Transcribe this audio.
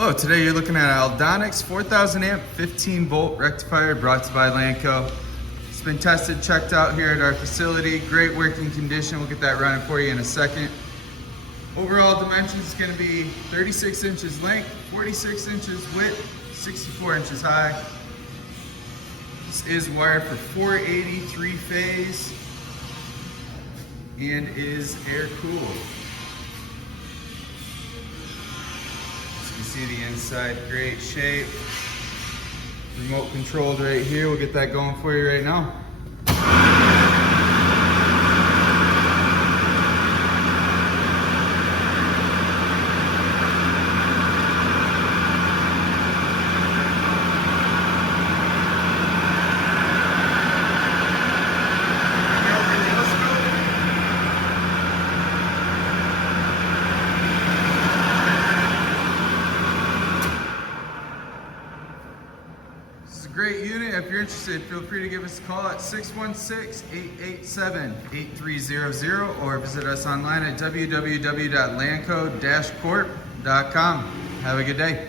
Hello, today you're looking at an Aldonex 4000 amp 15 volt rectifier brought to you by Lanco. It's been tested, checked out here at our facility. Great working condition. We'll get that running for you in a second. Overall dimensions is going to be 36 inches length, 46 inches width, 64 inches high. This is wired for 480 3-phase and is air cooled. You see the inside, great shape. Remote controlled right here. We'll get that going for you right now. This is a great unit. If you're interested, feel free to give us a call at 616-887-8300 or visit us online at www.lanco-corp.com. Have a good day.